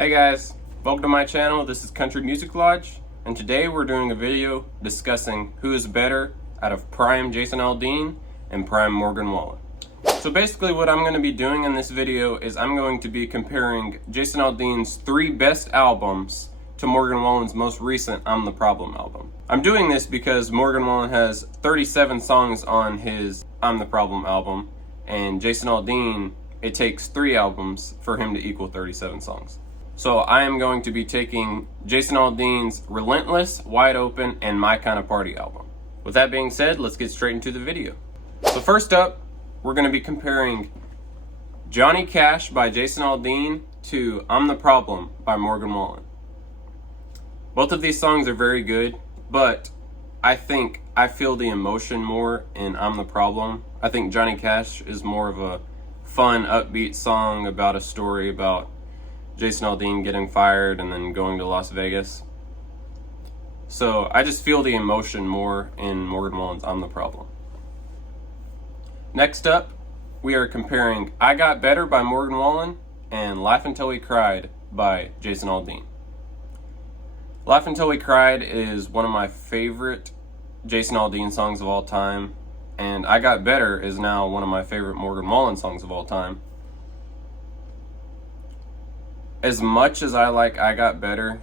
Hey guys, welcome to my channel. This is Country Music Lodge, and today we're doing a video discussing who is better out of prime Jason Aldean and prime Morgan Wallen. So basically what I'm going to be doing in this video is I'm going to be comparing Jason Aldean's 3 best albums to Morgan Wallen's most recent I'm the Problem album. I'm doing this because Morgan Wallen has 37 songs on his I'm the Problem album, and Jason Aldean, it takes 3 albums for him to equal 37 songs. So I am going to be taking Jason Aldean's Relentless, Wide Open, and My Kind of Party album. With that being said, let's get straight into the video. So first up, we're going to be comparing Johnny Cash by Jason Aldean to I'm the Problem by Morgan Wallen. Both of these songs are very good, but I think I feel the emotion more in I'm the Problem. I think Johnny Cash is more of a fun, upbeat song about a story about Jason Aldean getting fired and then going to Las Vegas. So I just feel the emotion more in Morgan Wallen's I'm the Problem. Next up, we are comparing I Got Better by Morgan Wallen and Laugh Until We Cried by Jason Aldean. Laugh Until We Cried is one of my favorite Jason Aldean songs of all time, and I Got Better is now one of my favorite Morgan Wallen songs of all time. As much as I like I Got Better,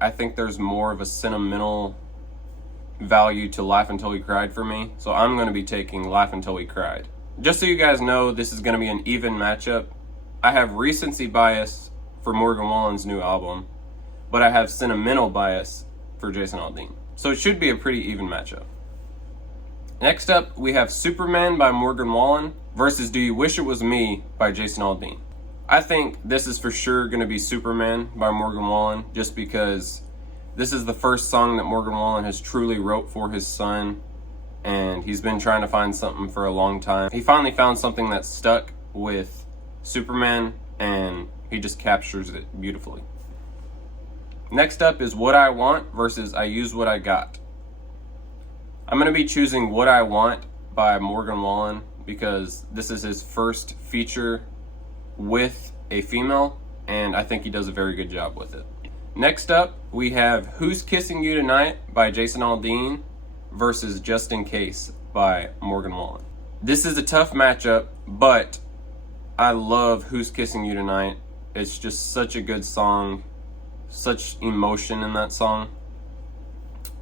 I think there's more of a sentimental value to Laugh Until We Cried for me, so I'm going to be taking Laugh Until We Cried. Just so you guys know, this is going to be an even matchup. I have recency bias for Morgan Wallen's new album, but I have sentimental bias for Jason Aldean. So it should be a pretty even matchup. Next up, we have Superman by Morgan Wallen versus Do You Wish It Was Me by Jason Aldean. I think this is for sure going to be Superman by Morgan Wallen, just because this is the first song that Morgan Wallen has truly wrote for his son, and he's been trying to find something for a long time. He finally found something that stuck with Superman, and he just captures it beautifully. Next up is What I Want versus I Use What I Got. I'm going to be choosing What I Want by Morgan Wallen because this is his first feature with a female, and I think he does a very good job with it. Next up, we have Who's Kissing You Tonight by Jason Aldean versus Just In Case by Morgan Wallen. This is a tough matchup, but I love Who's Kissing You Tonight. It's just such a good song, such emotion in that song.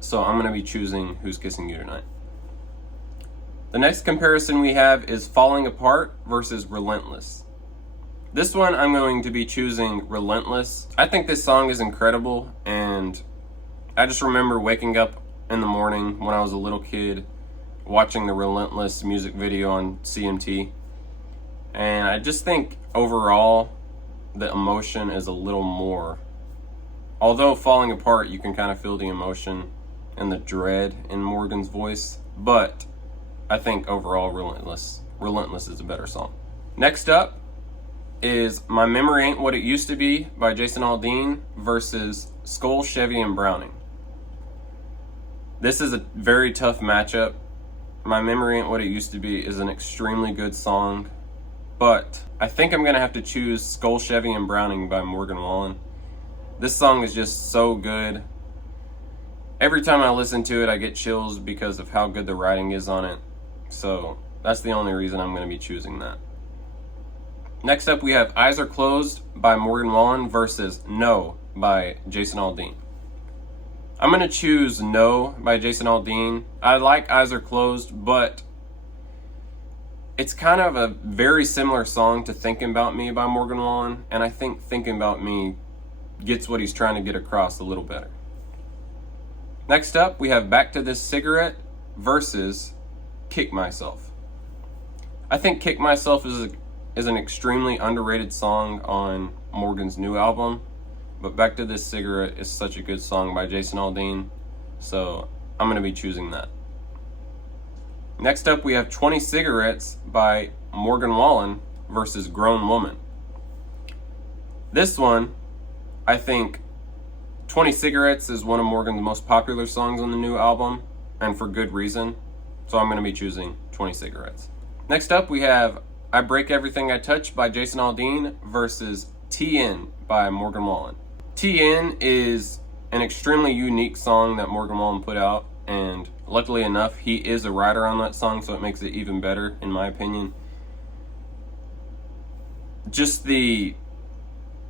So I'm going to be choosing Who's Kissing You Tonight. The next comparison we have is Falling Apart versus Relentless. This one I'm going to be choosing Relentless. I think this song is incredible, and I just remember waking up in the morning when I was a little kid watching the Relentless music video on CMT, and I just think overall the emotion is a little more. Although Falling Apart, you can kind of feel the emotion and the dread in Morgan's voice, but I think overall Relentless is a better song. Next up is My Memory Ain't What It Used to Be by Jason Aldean versus Skull, Chevy, and Browning. This is a very tough matchup. My Memory Ain't What It Used to Be is an extremely good song, but I think I'm going to have to choose Skull, Chevy, and Browning by Morgan Wallen. This song is just so good. Every time I listen to it, I get chills because of how good the writing is on it. So that's the only reason I'm going to be choosing that. Next up, we have Eyes Are Closed by Morgan Wallen versus No by Jason Aldean. I'm going to choose No by Jason Aldean. I like Eyes Are Closed, but it's kind of a very similar song to Thinking About Me by Morgan Wallen, and I think Thinking About Me gets what he's trying to get across a little better. Next up, we have Back to This Cigarette versus Kick Myself. I think Kick Myself is an extremely underrated song on Morgan's new album, but Back to This Cigarette is such a good song by Jason Aldean, so I'm going to be choosing that. Next up, we have 20 Cigarettes by Morgan Wallen versus Grown Woman. This one, I think 20 Cigarettes is one of Morgan's most popular songs on the new album, and for good reason, so I'm going to be choosing 20 Cigarettes. Next up, we have I Break Everything I Touch by Jason Aldean versus TN by Morgan Wallen. TN is an extremely unique song that Morgan Wallen put out, and luckily enough, he is a writer on that song, so it makes it even better, in my opinion. Just the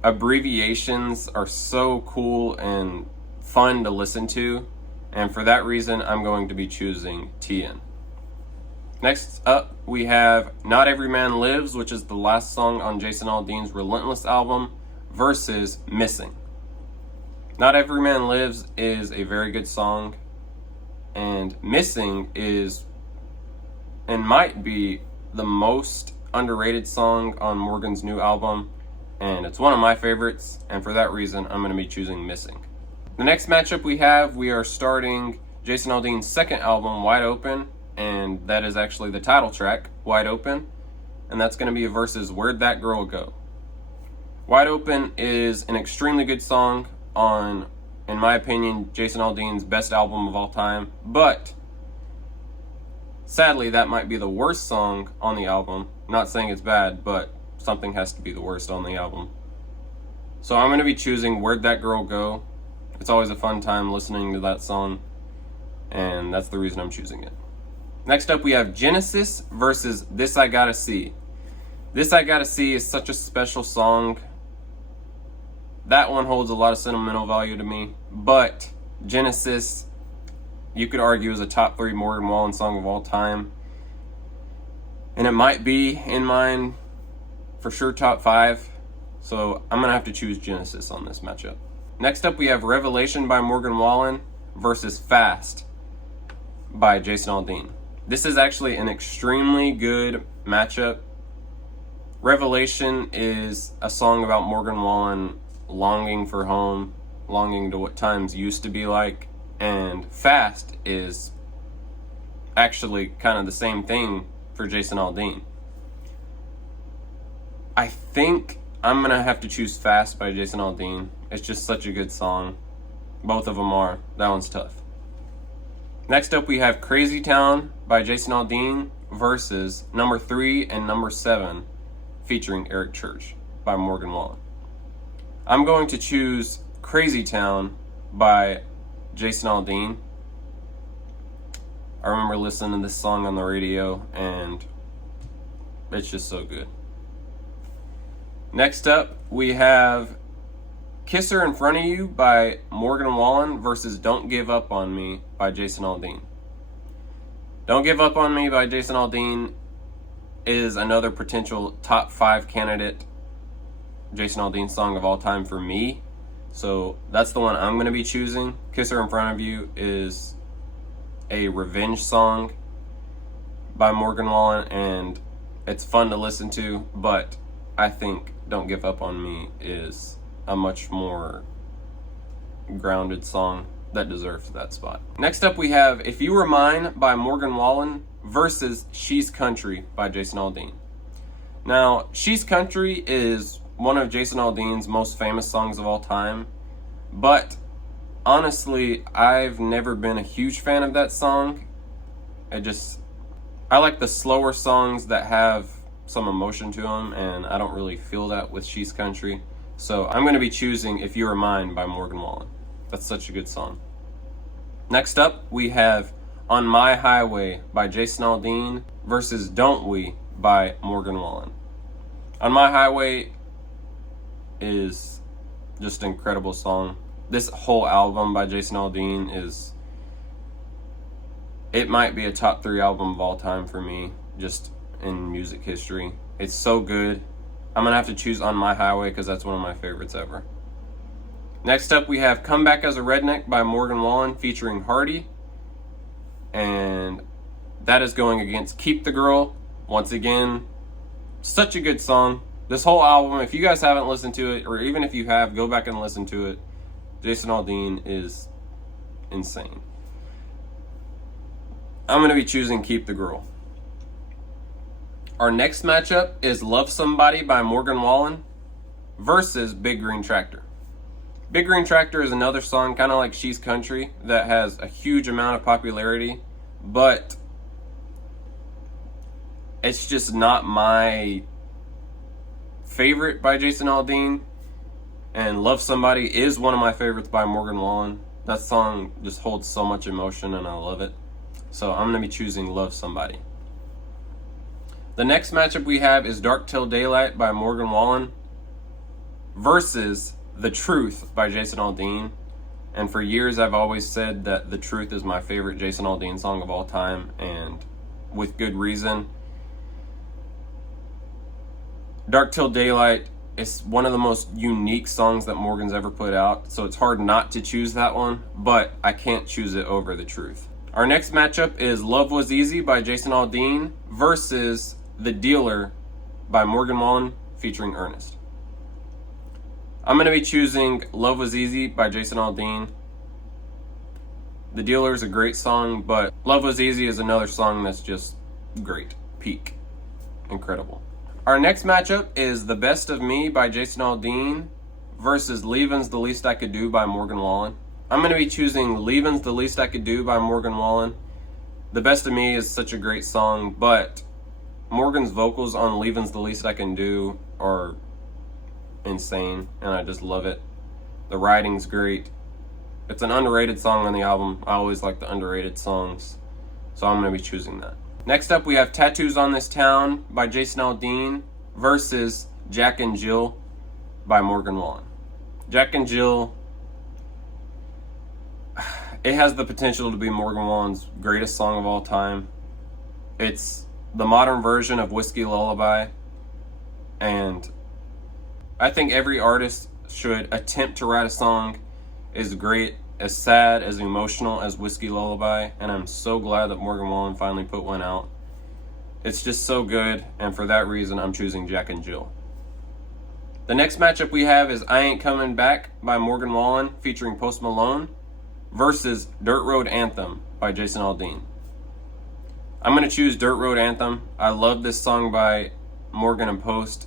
abbreviations are so cool and fun to listen to, and for that reason, I'm going to be choosing TN. Next up, we have Not Every Man Lives, which is the last song on Jason Aldean's Relentless album, versus Missing. Not Every Man Lives is a very good song, and Missing is and might be the most underrated song on Morgan's new album, and it's one of my favorites, and for that reason, I'm going to be choosing Missing. The next matchup we are starting Jason Aldean's second album, Wide Open, and that is actually the title track, Wide Open, and that's going to be versus Where'd That Girl Go? Wide Open is an extremely good song on, in my opinion, Jason Aldean's best album of all time, but sadly that might be the worst song on the album. I'm not saying it's bad, but something has to be the worst on the album. So I'm going to be choosing Where'd That Girl Go? It's always a fun time listening to that song, and that's the reason I'm choosing it. Next up, we have Genesis versus This I Gotta See. This I Gotta See is such a special song. That one holds a lot of sentimental value to me, but Genesis, you could argue, is a top 3 Morgan Wallen song of all time. And it might be in mine, for sure, top 5. So I'm going to have to choose Genesis on this matchup. Next up, we have Revelation by Morgan Wallen versus Fast by Jason Aldean. This is actually an extremely good matchup. Revelation is a song about Morgan Wallen longing for home, longing to what times used to be like, and Fast is actually kind of the same thing for Jason Aldean. I think I'm going to have to choose Fast by Jason Aldean. It's just such a good song. Both of them are. That one's tough. Next up, we have Crazy Town by Jason Aldean versus Number 3 and Number 7 featuring Eric Church by Morgan Wallen. I'm going to choose Crazy Town by Jason Aldean. I remember listening to this song on the radio, and it's just so good. Next up, we have Kiss Her in Front of You by Morgan Wallen versus Don't Give Up on Me by Jason Aldean. Don't Give Up on Me by Jason Aldean is another potential top 5 candidate Jason Aldean song of all time for me. So that's the one I'm going to be choosing. Kiss Her in Front of You is a revenge song by Morgan Wallen, and it's fun to listen to, but I think Don't Give Up on Me is a much more grounded song that deserves that spot. Next up, we have If You Were Mine by Morgan Wallen versus She's Country by Jason Aldean. Now, She's Country is one of Jason Aldean's most famous songs of all time, but honestly, I've never been a huge fan of that song. I like the slower songs that have some emotion to them, and I don't really feel that with She's Country. So I'm going to be choosing If You Were Mine by Morgan Wallen. That's such a good song. Next up, we have On My Highway by Jason Aldean versus Don't We by Morgan Wallen. On My Highway is just an incredible song. This whole album by Jason Aldean it might be a top 3 album of all time for me, just in music history. It's so good. I'm going to have to choose On My Highway because that's one of my favorites ever. Next up, we have Come Back as a Redneck by Morgan Wallen featuring Hardy. And that is going against Keep the Girl. Once again, such a good song. This whole album, if you guys haven't listened to it, or even if you have, go back and listen to it. Jason Aldean is insane. I'm going to be choosing Keep the Girl. Our next matchup is Love Somebody by Morgan Wallen versus Big Green Tractor. Big Green Tractor is another song, kind of like She's Country, that has a huge amount of popularity, but it's just not my favorite by Jason Aldean. And Love Somebody is one of my favorites by Morgan Wallen. That song just holds so much emotion and I love it. So I'm going to be choosing Love Somebody. The next matchup we have is Dark Till Daylight by Morgan Wallen versus The Truth by Jason Aldean. And for years I've always said that The Truth is my favorite Jason Aldean song of all time, and with good reason. Dark Till Daylight is one of the most unique songs that Morgan's ever put out, so it's hard not to choose that one, but I can't choose it over The Truth. Our next matchup is Love Was Easy by Jason Aldean versus The Dealer by Morgan Wallen featuring Ernest. I'm going to be choosing Love Was Easy by Jason Aldean. The Dealer is a great song, but Love Was Easy is another song that's just great. Peak. Incredible. Our next matchup is The Best of Me by Jason Aldean versus Leavin's The Least I Could Do by Morgan Wallen. I'm going to be choosing Leavin's The Least I Could Do by Morgan Wallen. The Best of Me is such a great song, but Morgan's vocals on Leavin's The Least I Can Do are insane, and I just love it. The writing's great. It's an underrated song on the album. I always like the underrated songs, so I'm going to be choosing that. Next up, we have Tattoos on This Town by Jason Aldean versus Jack and Jill by Morgan Wallen. Jack and Jill, it has the potential to be Morgan Wallen's greatest song of all time. It's the modern version of Whiskey Lullaby, and I think every artist should attempt to write a song as great, as sad, as emotional as Whiskey Lullaby, and I'm so glad that Morgan Wallen finally put one out. It's just so good, and for that reason, I'm choosing Jack and Jill. The next matchup we have is I Ain't Coming Back by Morgan Wallen featuring Post Malone versus Dirt Road Anthem by Jason Aldean. I'm going to choose Dirt Road Anthem. I love this song by Morgan and Post.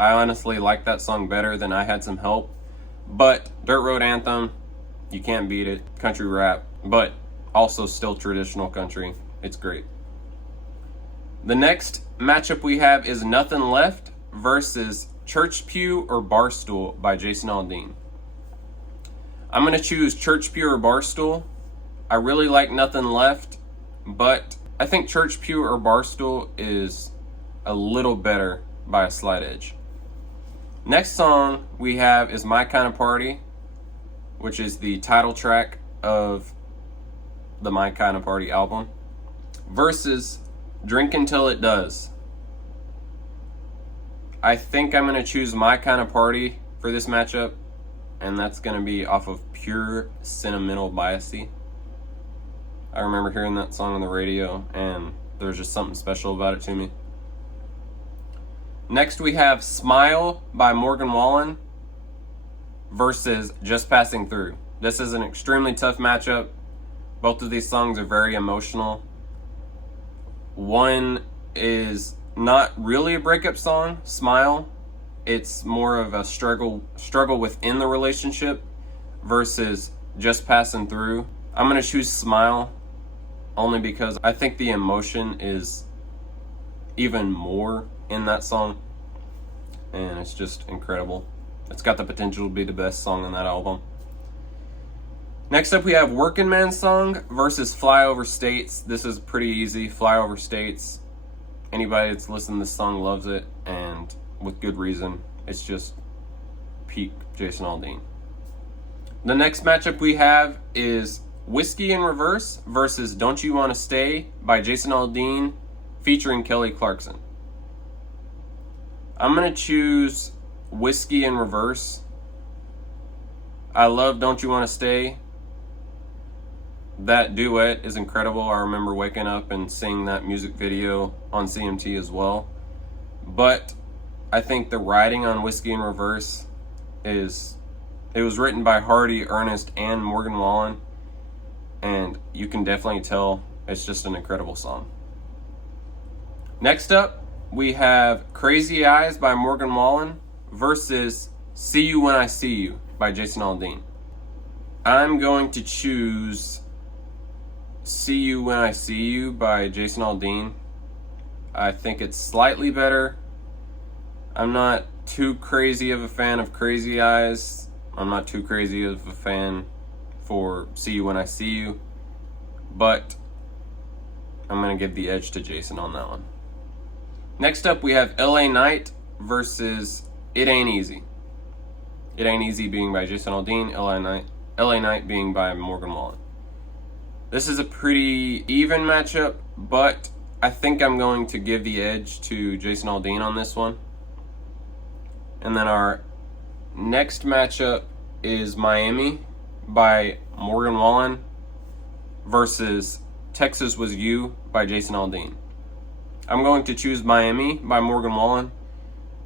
I honestly like that song better than I Had Some Help. But Dirt Road Anthem, you can't beat it. Country rap, but also still traditional country. It's great. The next matchup we have is Nothing Left versus Church Pew or Barstool by Jason Aldean. I'm going to choose Church Pew or Barstool. I really like Nothing Left, but I think Church Pew or Barstool is a little better by a slight edge. Next song we have is My Kind of Party, which is the title track of the My Kind of Party album, versus Drink Until It Does. I think I'm going to choose My Kind of Party for this matchup, and that's going to be off of pure sentimental biasy. I remember hearing that song on the radio, and there's just something special about it to me. Next we have Smile by Morgan Wallen versus Just Passing Through. This is an extremely tough matchup. Both of these songs are very emotional. One is not really a breakup song, Smile. It's more of a struggle within the relationship versus Just Passing Through. I'm going to choose Smile only because I think the emotion is even more in that song, and it's just incredible. It's got the potential to be the best song on that album. Next up we have Working Man's Song versus Flyover States. This is pretty easy. Flyover States, anybody that's listened to this song loves it, and with good reason. It's just peak Jason Aldean. The next matchup we have is Whiskey in Reverse versus Don't You Wanna Stay by Jason Aldean featuring Kelly Clarkson. I'm going to choose Whiskey in Reverse. I love Don't You Wanna Stay. That duet is incredible. I remember waking up and seeing that music video on CMT as well. But I think the writing on Whiskey in Reverse it was written by Hardy, Ernest, and Morgan Wallen, and you can definitely tell it's just an incredible song. Next up, we have Crazy Eyes by Morgan Wallen versus See You When I See You by Jason Aldean. I'm going to choose See You When I See You by Jason Aldean. I think it's slightly better. I'm not too crazy of a fan of Crazy Eyes. I'm not too crazy of a fan for See You When I See You. But I'm going to give the edge to Jason on that one. Next up, we have LA Knight versus It Ain't Easy. It Ain't Easy being by Jason Aldean, LA Knight being by Morgan Wallen. This is a pretty even matchup, but I think I'm going to give the edge to Jason Aldean on this one. And then our next matchup is Miami by Morgan Wallen versus Texas Was You by Jason Aldean. I'm going to choose Miami by Morgan Wallen.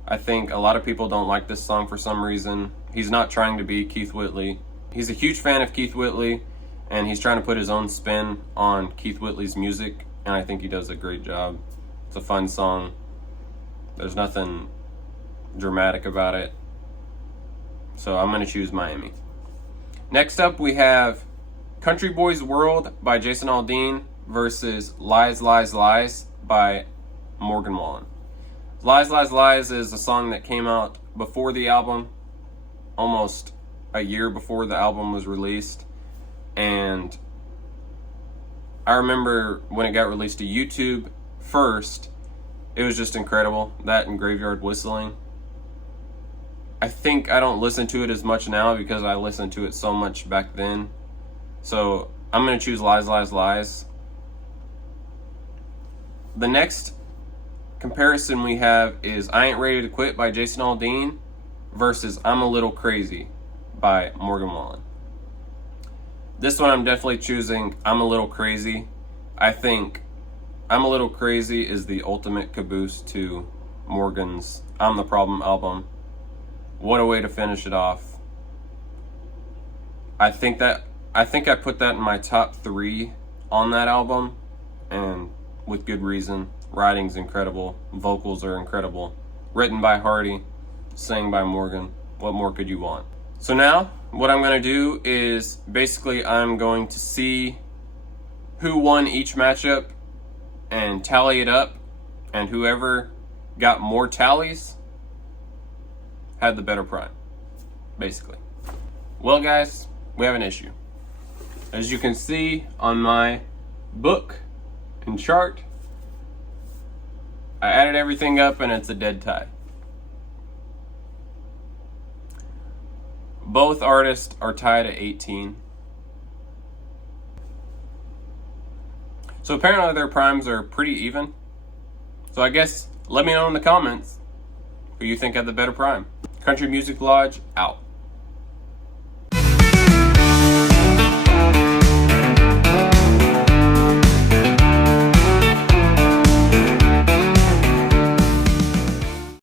I think a lot of people don't like this song for some reason. He's not trying to be Keith Whitley. He's a huge fan of Keith Whitley, and he's trying to put his own spin on Keith Whitley's music, and I think he does a great job. It's a fun song. There's nothing dramatic about it. So I'm going to choose Miami. Next up, we have Country Boys World by Jason Aldean versus Lies, Lies, Lies by Morgan Wallen. Lies, Lies, Lies is a song that came out before the album, almost a year before the album was released. And I remember when it got released to YouTube first, it was just incredible. That and Graveyard Whistling. I think I don't listen to it as much now because I listened to it so much back then. So I'm going to choose Lies, Lies, Lies. The next comparison we have is I Ain't Ready to Quit by Jason Aldean versus I'm a Little Crazy by Morgan Wallen. This one I'm definitely choosing I'm a Little Crazy. I think I'm a Little Crazy is the ultimate caboose to Morgan's I'm the Problem album. What a way to finish it off. I think I put that in my top 3 on that album, and with good reason. Writing's incredible, vocals are incredible. Written by Hardy, sang by Morgan. What more could you want? So now, what I'm going to do is basically I'm going to see who won each matchup and tally it up, and whoever got more tallies had the better prime, basically. Well, guys, we have an issue. As you can see on my book and chart, I added everything up and it's a dead tie. Both artists are tied at 18. So apparently their primes are pretty even. So I guess let me know in the comments who you think had the better prime. Country Music Lodge out.